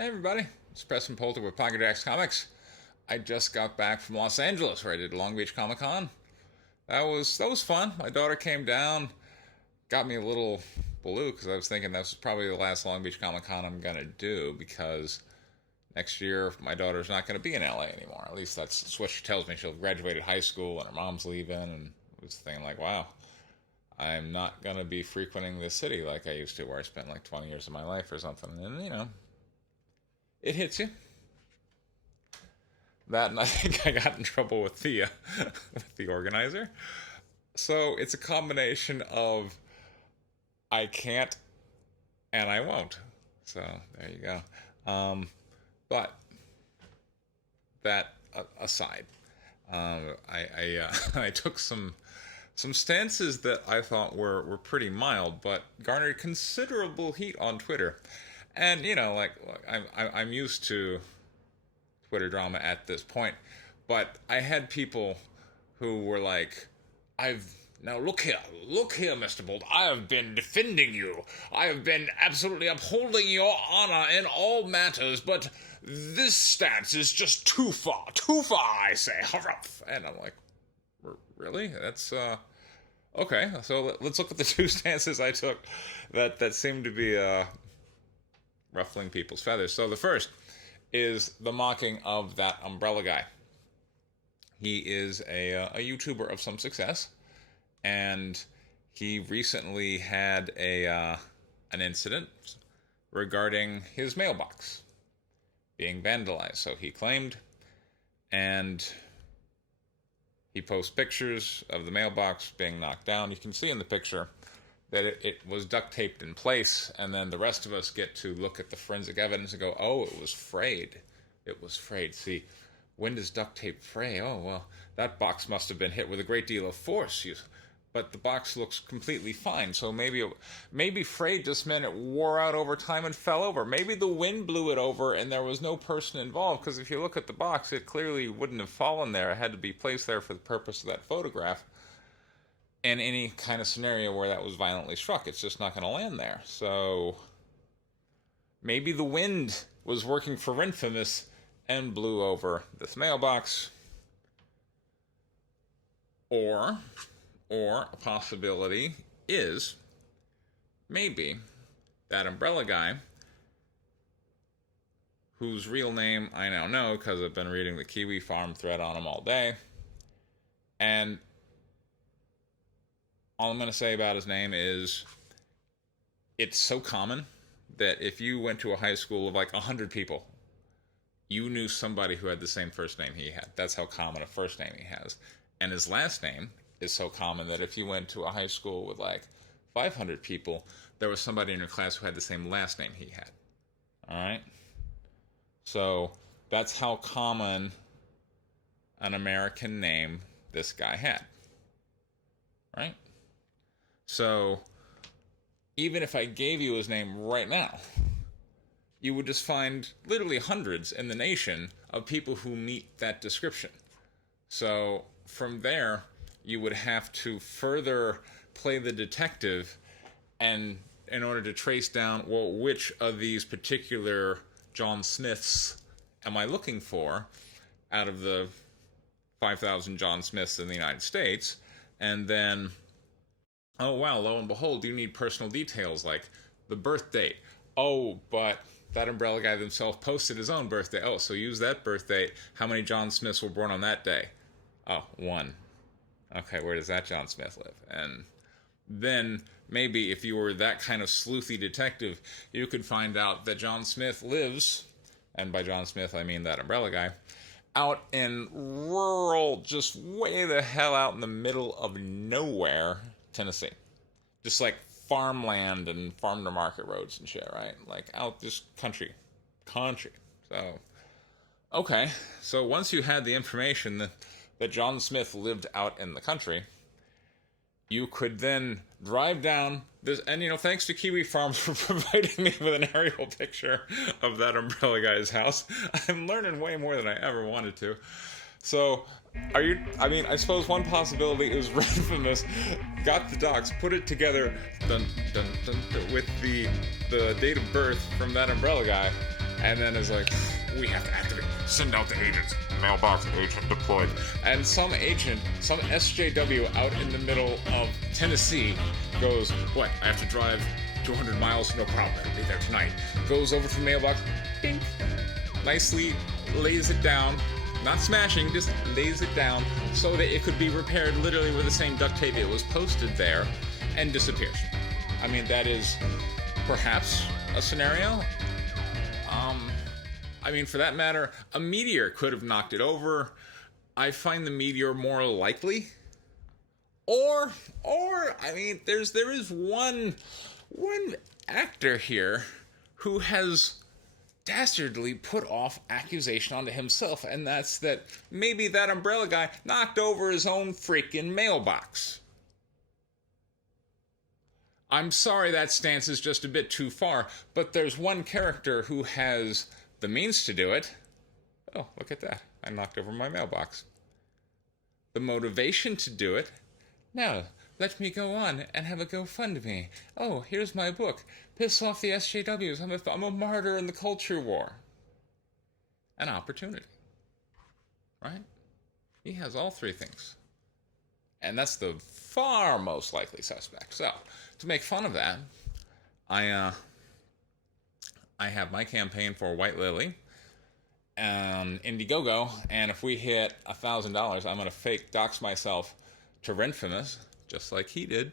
Hey everybody, it's Preston Poulter with Pocket Jacks Comics. I just got back from Los Angeles where I did Long Beach Comic Con. That was fun. My daughter came down, got me a little blue because I was thinking that was probably the last Long Beach Comic Con I'm gonna do because next year my daughter's not gonna be in LA anymore. At least that's what she tells me. She'll graduate high school and her mom's leaving, and I was thinking like, wow, I'm not gonna be frequenting this city like I used to, where I spent like 20 years of my life or something. And it hits you. That, and I think I got in trouble with the with the organizer. So it's a combination of I can't and I won't. So there you go. But that aside, I took some stances that I thought were pretty mild, but garnered considerable heat on Twitter. And like I'm used to Twitter drama at this point, but I had people who were like, "I've now look here, Mr. Bolt. I have been defending you. I have been absolutely upholding your honor in all matters, but this stance is just too far. I say, harumph." And I'm like, really? That's okay. So let's look at the two stances I took that seem to be ruffling people's feathers. So the first is the mocking of that umbrella guy. He is a YouTuber of some success, and he recently had an incident regarding his mailbox being vandalized. So he claimed, and he posts pictures of the mailbox being knocked down. You can see in the picture that it was duct taped in place, and then the rest of us get to look at the forensic evidence and go, oh, it was frayed. It was frayed. See, when does duct tape fray? Oh, well, that box must have been hit with a great deal of force. But the box looks completely fine, so maybe frayed just meant it wore out over time and fell over. Maybe the wind blew it over and there was no person involved, because if you look at the box, it clearly wouldn't have fallen there. It had to be placed there for the purpose of that photograph. In any kind of scenario where that was violently struck, it's just not going to land there. So maybe the wind was working for Infamous and blew over this mailbox. Or a possibility is maybe that umbrella guy, whose real name I now know because I've been reading the Kiwi Farm thread on him all day, and all I'm going to say about his name is it's so common that if you went to a high school of like 100 people, you knew somebody who had the same first name he had. That's how common a first name he has. And his last name is so common that if you went to a high school with like 500 people, there was somebody in your class who had the same last name he had. All right? So that's how common an American name this guy had. Right? So even if I gave you his name right now, you would just find literally hundreds in the nation of people who meet that description. So from there, you would have to further play the detective, and in order to trace down, well, which of these particular John Smiths am I looking for out of the 5,000 John Smiths in the United States, and then, oh wow, lo and behold, you need personal details like the birth date. Oh, but that umbrella guy himself posted his own birthday. Oh, so use that birth date. How many John Smiths were born on that day? Oh, one. Okay, where does that John Smith live? And then maybe if you were that kind of sleuthy detective, you could find out that John Smith lives, and by John Smith I mean that umbrella guy, out in rural, just way the hell out in the middle of nowhere, Tennessee. Just like farmland and farm to market roads and shit, right? Like out just country. So, okay. So once you had the information that John Smith lived out in the country, you could then drive down this, and thanks to Kiwi Farms for providing me with an aerial picture of that umbrella guy's house. I'm learning way more than I ever wanted to. So, I suppose one possibility is Infamous got the docs, put it together with the date of birth from that umbrella guy, And then it's like, we have to activate, send out the agents. Mailbox agent deployed. And some agent, some SJW out in the middle of Tennessee goes, what, I have to drive 200 miles? No problem, I'll be there tonight. Goes over to the mailbox, ding, nicely lays it down. Not smashing, just lays it down so that it could be repaired literally with the same duct tape it was posted there, and disappears. I mean, that is perhaps a scenario. I mean, for that matter, a meteor could have knocked it over. I find the meteor more likely. Or I mean, there is one actor here who has dastardly put off accusation onto himself, and that's that maybe that umbrella guy knocked over his own freaking mailbox. I'm sorry that stance is just a bit too far, but there's one character who has the means to do it. Oh, look at that. I knocked over my mailbox. The motivation to do it. Now, let me go on and have a GoFundMe. Oh, here's my book. Piss off the SJWs. I'm a martyr in the culture war. An opportunity. Right? He has all three things. And that's the far most likely suspect. So, to make fun of that, I have my campaign for White Lily and Indiegogo, and if we hit $1,000, I'm going to fake dox myself to Renfamous, just like he did.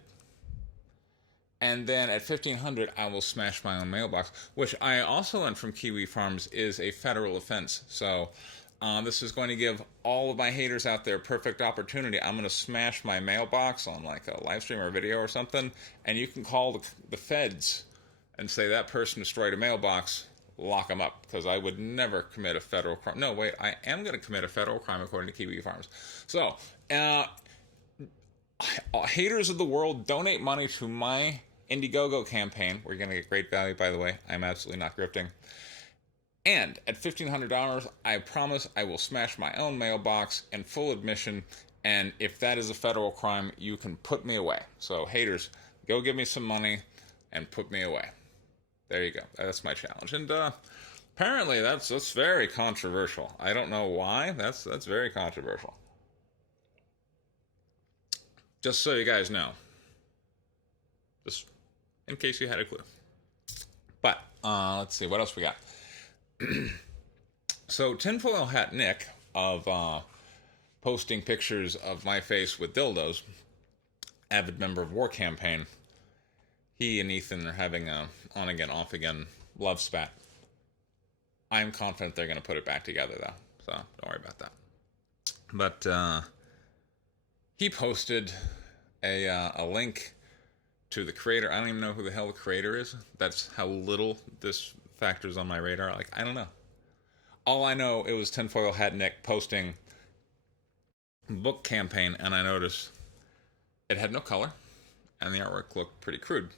And then at 1,500, I will smash my own mailbox, which I also learned from Kiwi Farms is a federal offense. So this is going to give all of my haters out there perfect opportunity. I'm going to smash my mailbox on like a live stream or video or something, and you can call the feds and say that person destroyed a mailbox, lock them up, because I would never commit a federal crime. No, wait, I am going to commit a federal crime according to Kiwi Farms. So, haters of the world, donate money to my Indiegogo campaign. We're going to get great value, by the way. I'm absolutely not grifting. And at $1,500, I promise I will smash my own mailbox in full admission. And if that is a federal crime, you can put me away. So haters, go give me some money and put me away. There you go. That's my challenge. And apparently that's very controversial. I don't know why. That's very controversial. Just so you guys know. Just in case you had a clue. But let's see, what else we got? So Tinfoil Hat Nick of posting pictures of my face with dildos, avid member of War Campaign, he and Ethan are having a on again, off again love spat. I'm confident they're going to put it back together though, so don't worry about that. But he posted a link to the creator. I don't even know who the hell the creator is. That's how little this factors on my radar. Like, I don't know. All I know, it was Tinfoil Hat Nick posting book campaign, and I noticed it had no color, and the artwork looked pretty crude.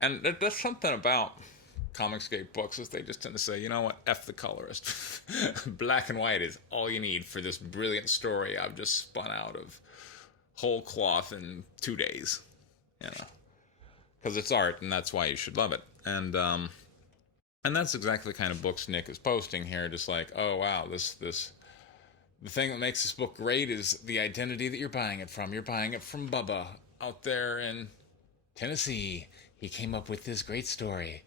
And there's something about Comicsgate books is they just tend to say, you know what, F the colorist. Black and white is all you need for this brilliant story I've just spun out of whole cloth in 2 days. You know, because it's art, and that's why you should love it. And that's exactly the kind of books Nick is posting here. Just like, oh wow, the thing that makes this book great is the identity that you're buying it from. You're buying it from Bubba out there in Tennessee. He came up with this great story.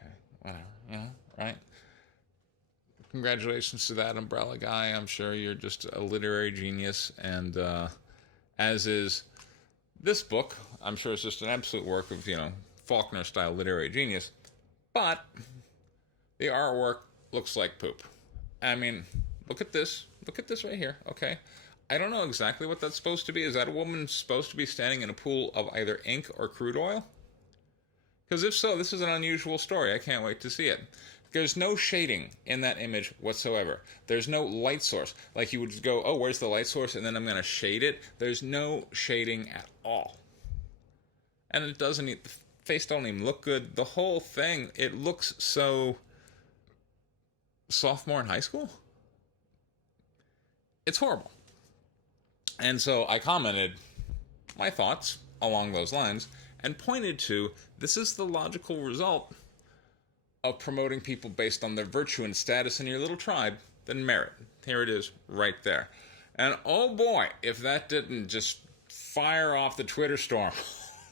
Okay, whatever, yeah, right? Congratulations to that umbrella guy. I'm sure you're just a literary genius, and as is this book. I'm sure it's just an absolute work of, Faulkner-style literary genius. But the artwork looks like poop. I mean, look at this. Look at this right here, okay? I don't know exactly what that's supposed to be. Is that a woman supposed to be standing in a pool of either ink or crude oil? Because if so, this is an unusual story. I can't wait to see it. There's no shading in that image whatsoever. There's no light source. Like you would go, oh, where's the light source? And then I'm going to shade it. There's no shading at all. And it doesn't, the face don't even look good. The whole thing, it looks so sophomore in high school. It's horrible. And so I commented my thoughts along those lines and pointed to, this is the logical result of promoting people based on their virtue and status in your little tribe than merit. Here it is, right there. And oh boy, if that didn't just fire off the Twitter storm.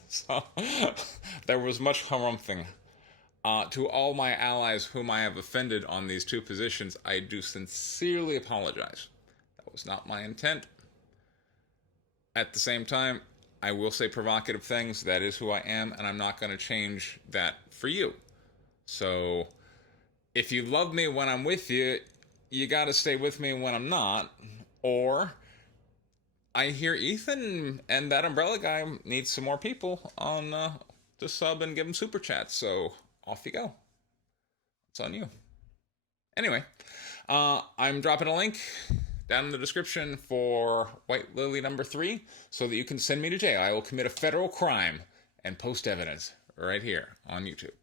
So there was much harumphing. To all my allies whom I have offended on these two positions, I do sincerely apologize. That was not my intent. At the same time, I will say provocative things. That is who I am, and I'm not going to change that for you. So, if you love me when I'm with you, you got to stay with me when I'm not. Or, I hear Ethan and that umbrella guy needs some more people on to sub and give him super chats. So, off you go. It's on you. Anyway, I'm dropping a link down in the description for White Lily number 3 so that you can send me to jail. I will commit a federal crime and post evidence right here on YouTube.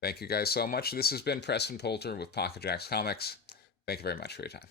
Thank you guys so much. This has been Preston Poulter with Pocket Jacks Comics. Thank you very much for your time.